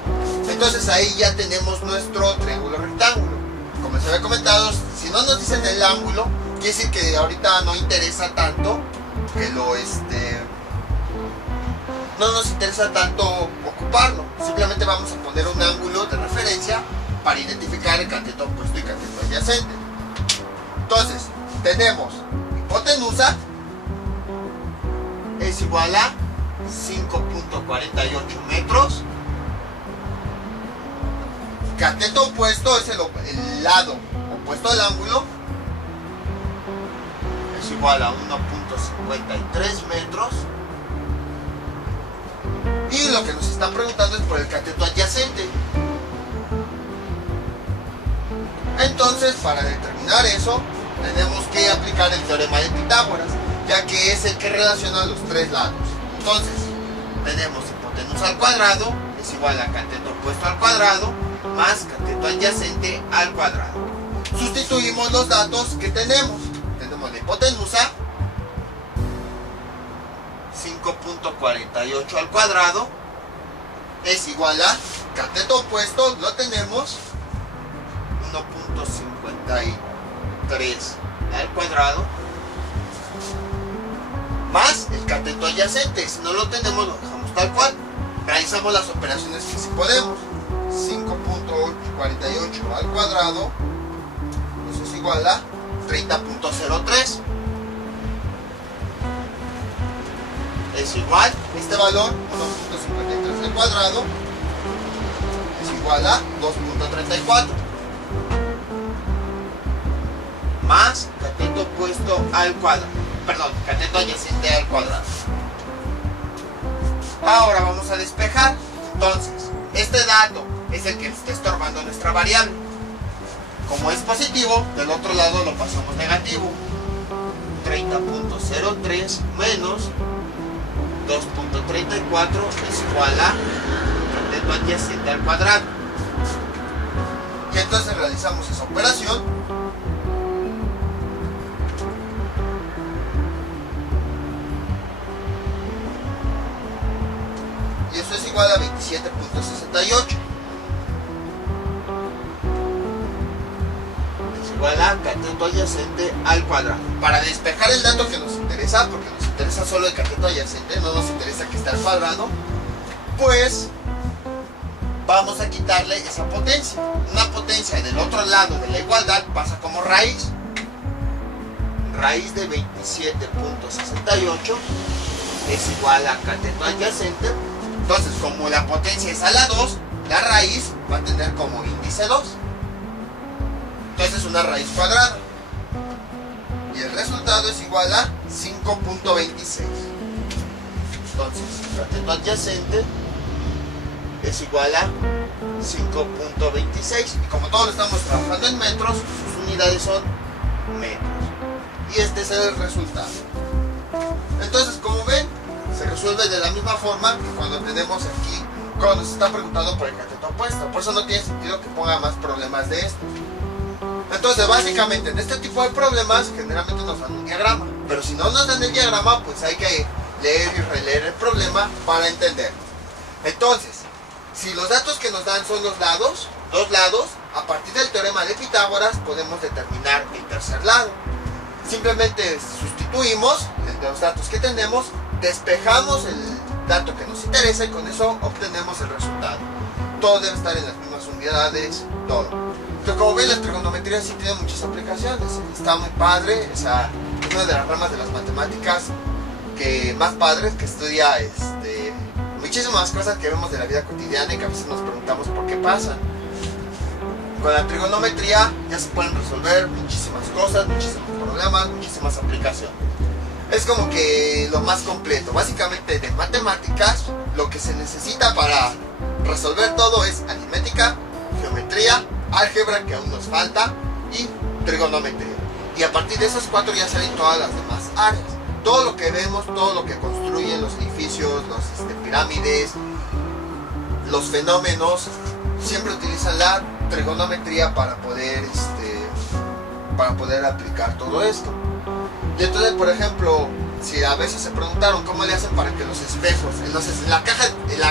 Entonces, ahí ya tenemos nuestro triángulo rectángulo. Como les había comentado, si no nos dicen el ángulo, quiere decir que ahorita no interesa tanto que no nos interesa tanto ocuparlo. Simplemente vamos a poner un ángulo de referencia para identificar el cateto opuesto y cateto adyacente. Entonces, tenemos hipotenusa es igual a 5.48 metros cateto opuesto es el lado opuesto al ángulo, es igual a 1.53 metros. Y lo que nos están preguntando es por el cateto adyacente. Entonces, para determinar eso, tenemos que aplicar el teorema de Pitágoras, ya que es el que relaciona los tres lados. Entonces, tenemos hipotenusa al cuadrado es igual a cateto opuesto al cuadrado más cateto adyacente al cuadrado. Sustituimos los datos que tenemos. Tenemos la hipotenusa, 5.48 al cuadrado, es igual a cateto opuesto, lo tenemos, 1.53 al cuadrado, más el cateto adyacente. Si no lo tenemos, lo dejamos tal cual. Realizamos las operaciones que sí podemos. 5.48 al cuadrado, eso es igual a 30.03. Es igual, este valor, 1.53 al cuadrado, es igual a 2.34. Más cateto opuesto al cuadrado, perdón, cateto adyacente al cuadrado. Ahora vamos a despejar. Entonces, este dato es el que está estorbando nuestra variable. Como es positivo, del otro lado lo pasamos negativo. 30.03 menos 2.34 es igual a cateto adyacente al cuadrado. Y entonces realizamos esa operación. Y eso es igual a 27.68. Es igual a cateto adyacente al cuadrado. Para despejar el dato que nos interesa, porque nos interesa solo el cateto adyacente, no nos interesa que esté al cuadrado, pues vamos a quitarle esa potencia. Una potencia del otro lado de la igualdad pasa como raíz. Raíz de 27.68 es igual a cateto adyacente. Entonces, como la potencia es a la 2, la raíz va a tener como índice 2. Entonces, una raíz cuadrada. Y el resultado es igual a 5.26. Entonces, cateto adyacente es igual a 5.26. Y como todos lo estamos trabajando en metros, sus unidades son metros. Y este es el resultado. Entonces, como ven, se resuelve de la misma forma que cuando tenemos aquí, cuando nos está preguntando por el cateto opuesto. Por eso no tiene sentido que ponga más problemas de estos. Entonces, básicamente, en este tipo de problemas, generalmente nos dan un diagrama. Pero si no nos dan el diagrama, pues hay que leer y releer el problema para entenderlo. Entonces, si los datos que nos dan son los lados, dos lados, a partir del teorema de Pitágoras podemos determinar el tercer lado. Simplemente sustituimos de los datos que tenemos, despejamos el dato que nos interesa y con eso obtenemos el resultado. Todo debe estar en las mismas unidades, todo. Pero como ven, la trigonometría sí tiene muchas aplicaciones. Está muy padre, es una de las ramas de las matemáticas que más padres, que estudia muchísimas cosas que vemos de la vida cotidiana y que a veces nos preguntamos por qué pasan. Con la trigonometría ya se pueden resolver muchísimas cosas, muchísimos problemas, muchísimas aplicaciones. Es como que lo más completo. Básicamente de matemáticas, lo que se necesita para resolver todo es aritmética, geometría, álgebra, que aún nos falta, y trigonometría. Y a partir de esas cuatro ya salen todas las demás áreas. Todo lo que vemos, todo lo que construyen los edificios, las pirámides, los fenómenos, siempre utilizan la trigonometría para poder aplicar todo esto. Y entonces, por ejemplo, si a veces se preguntaron cómo le hacen para que los espejos, en la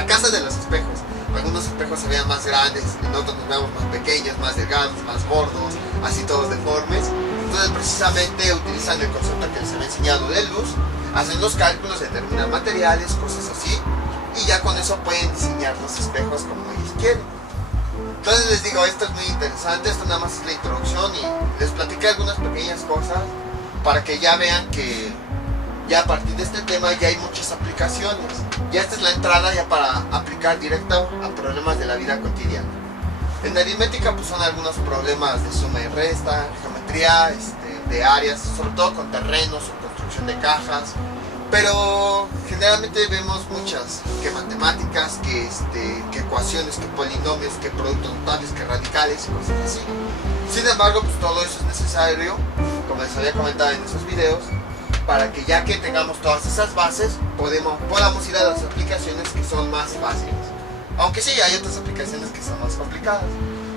casa de los espejos, algunos espejos se vean más grandes, en otros nos veamos más pequeños, más delgados, más gordos, así todos deformes. Entonces, precisamente utilizan el concepto que les había enseñado de luz, hacen los cálculos, determinan materiales, cosas así, y ya con eso pueden diseñar los espejos como ellos quieren. Entonces les digo, esto es muy interesante, esto nada más es la introducción y les platiqué algunas pequeñas cosas para que ya vean que ya a partir de este tema ya hay muchas aplicaciones. Ya esta es la entrada ya para aplicar directo a problemas de la vida cotidiana. En aritmética pues son algunos problemas de suma y resta, geometría, de áreas, sobre todo con terrenos o construcción de cajas. Pero generalmente vemos muchas, que matemáticas, que ecuaciones, que polinomios, que productos notables, que radicales y cosas así. Sin embargo, pues todo eso es necesario, como les había comentado en esos videos, para que ya que tengamos todas esas bases, podamos ir a las aplicaciones que son más fáciles. Aunque sí, hay otras aplicaciones que son más complicadas.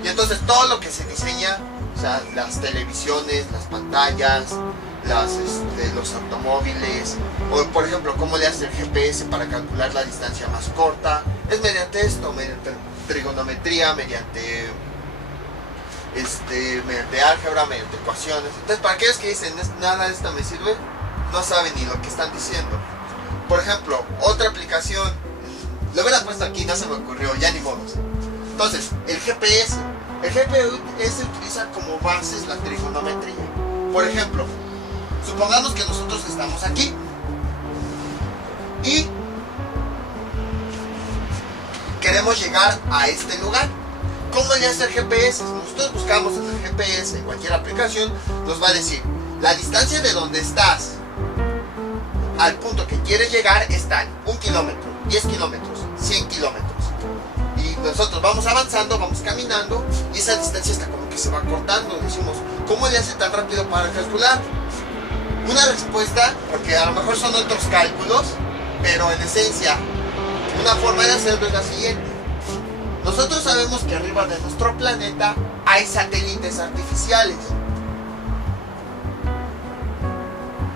Y entonces todo lo que se diseña, o sea, las televisiones, las pantallas, los automóviles, o por ejemplo cómo le hace el GPS para calcular la distancia más corta, es mediante esto, mediante trigonometría, mediante álgebra, mediante ecuaciones. Entonces, para aquellos que dicen nada de esto me sirve, no saben ni lo que están diciendo. Por ejemplo, otra aplicación, lo hubiera puesto aquí, no se me ocurrió, ya ni modos. Entonces, el GPS utiliza como bases la trigonometría. Por ejemplo, supongamos que nosotros estamos aquí y queremos llegar a este lugar. ¿Cómo le hace el GPS? Nosotros buscamos en el GPS, en cualquier aplicación, nos va a decir la distancia de donde estás al punto que quieres llegar está en 1 kilómetro, 10 kilómetros, 100 kilómetros. Y nosotros vamos avanzando, vamos caminando y esa distancia está como que se va cortando. Decimos, ¿cómo le hace tan rápido para calcular? Una respuesta, porque a lo mejor son otros cálculos, pero en esencia, una forma de hacerlo es la siguiente. Nosotros sabemos que arriba de nuestro planeta hay satélites artificiales.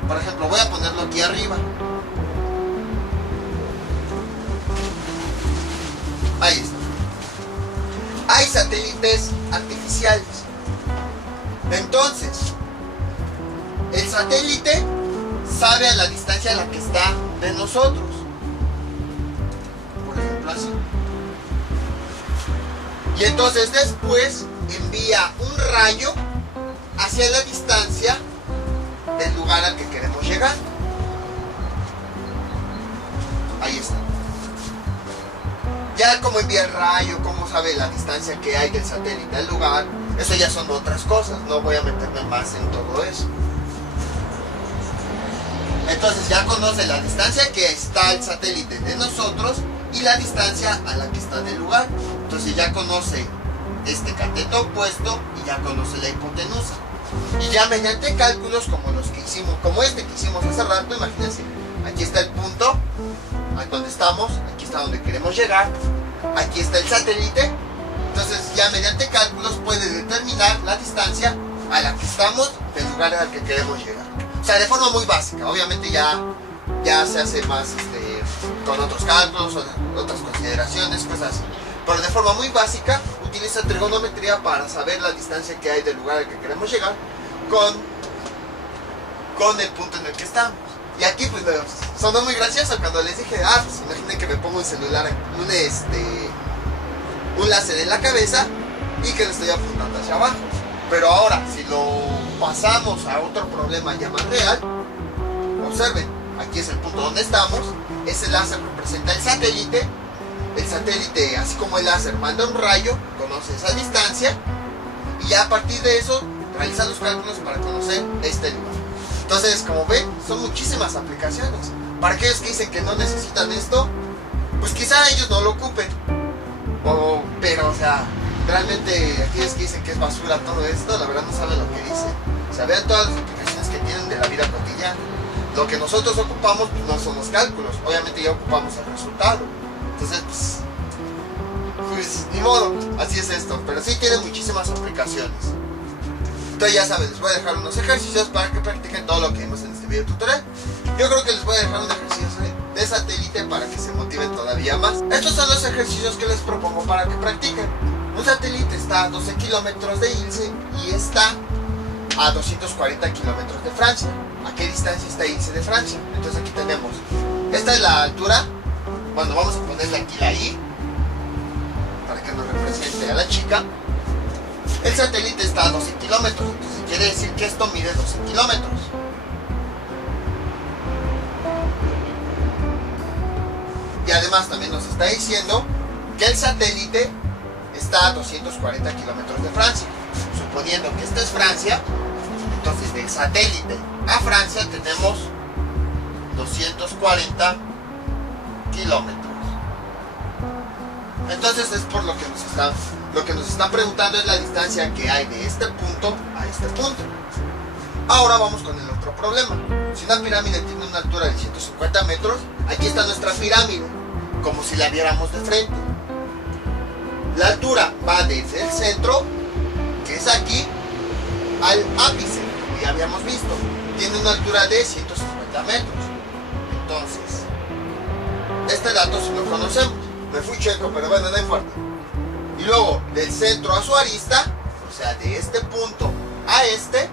Por ejemplo, voy a ponerlo aquí arriba. Ahí está. Hay satélites artificiales. Entonces, el satélite sabe a la distancia a la que está de nosotros. Por ejemplo, así. Y entonces después envía un rayo hacia la distancia del lugar al que queremos llegar. Ahí está. Ya como envía el rayo, cómo sabe la distancia que hay del satélite al lugar, eso ya son otras cosas, no voy a meterme más en todo eso. Entonces ya conoce la distancia que está el satélite de nosotros y la distancia a la que está del lugar. Entonces ya conoce este cateto opuesto y ya conoce la hipotenusa. Y ya mediante cálculos como los que hicimos, como este que hicimos hace rato, imagínense, aquí está el punto, aquí donde estamos, aquí está donde queremos llegar, aquí está el satélite. Entonces ya mediante cálculos puede determinar la distancia a la que estamos del lugar al que queremos llegar. O sea, de forma muy básica. Obviamente ya se hace más con otros cálculos, otras consideraciones, cosas así. Pero de forma muy básica utiliza trigonometría para saber la distancia que hay del lugar al que queremos llegar con el punto en el que estamos. Y aquí pues sonó muy gracioso cuando les dije, pues imaginen que me pongo un celular, un láser en la cabeza y que lo estoy apuntando hacia abajo. Pero ahora, si lo pasamos a otro problema ya más real, observen, aquí es el punto donde estamos, ese láser representa el satélite, así como el láser manda un rayo, conoce esa distancia, y ya a partir de eso, realiza los cálculos para conocer este lugar. Entonces, como ven, son muchísimas aplicaciones. Para aquellos que dicen que no necesitan esto, pues quizá ellos no lo ocupen, pero o sea, realmente aquellos que dicen que es basura todo esto, la verdad no saben lo que dicen. O sea, vean todas las aplicaciones que tienen de la vida cotidiana. Lo que nosotros ocupamos pues, no son los cálculos, obviamente ya ocupamos el resultado. Entonces, pues ni modo, así es esto. Pero sí tiene muchísimas aplicaciones. Entonces ya saben, les voy a dejar unos ejercicios para que practiquen todo lo que vimos en este video tutorial. Yo creo que les voy a dejar un ejercicio de satélite para que se motiven todavía más. Estos son los ejercicios que les propongo para que practiquen. Un satélite está a 12 kilómetros de Ilse y está a 240 kilómetros de Francia. ¿A qué distancia está Ilse de Francia? Entonces aquí tenemos, esta es la altura. Bueno, vamos a ponerle aquí la I para que nos represente a la chica. El satélite está a 12 kilómetros, entonces quiere decir que esto mide 12 kilómetros. Y además también nos está diciendo que el satélite está a 240 kilómetros de Francia. Suponiendo que esta es Francia, entonces del satélite a Francia tenemos 240 kilómetros. Entonces es por lo que nos están preguntando es la distancia que hay de este punto a este punto. Ahora vamos con el otro problema. Si una pirámide tiene una altura de 150 metros, aquí está nuestra pirámide, como si la viéramos de frente. La altura va desde el centro, que es aquí, al ápice, como ya habíamos visto. Tiene una altura de 150 metros. Entonces, este dato sí lo conocemos. Me fui checo, pero bueno, no importa. Y luego, del centro a su arista, o sea, de este punto a este,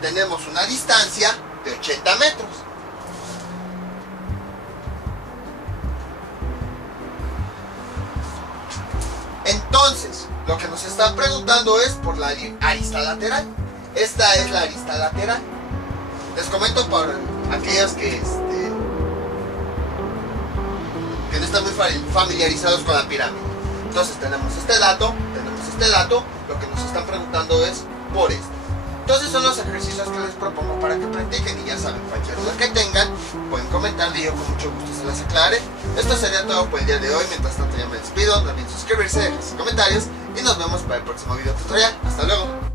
tenemos una distancia de 80 metros. Entonces, lo que nos están preguntando es por la arista lateral. Esta es la arista lateral. Les comento para aquellos que no están muy familiarizados con la pirámide. Entonces tenemos este dato, lo que nos están preguntando es por esto. Entonces son los ejercicios que les propongo para que practiquen y ya saben, cualquier duda que tengan, pueden comentar y yo con mucho gusto se las aclare. Esto sería todo por el día de hoy, mientras tanto ya me despido, no olviden suscribirse, dejar sus comentarios y nos vemos para el próximo video tutorial. Hasta luego.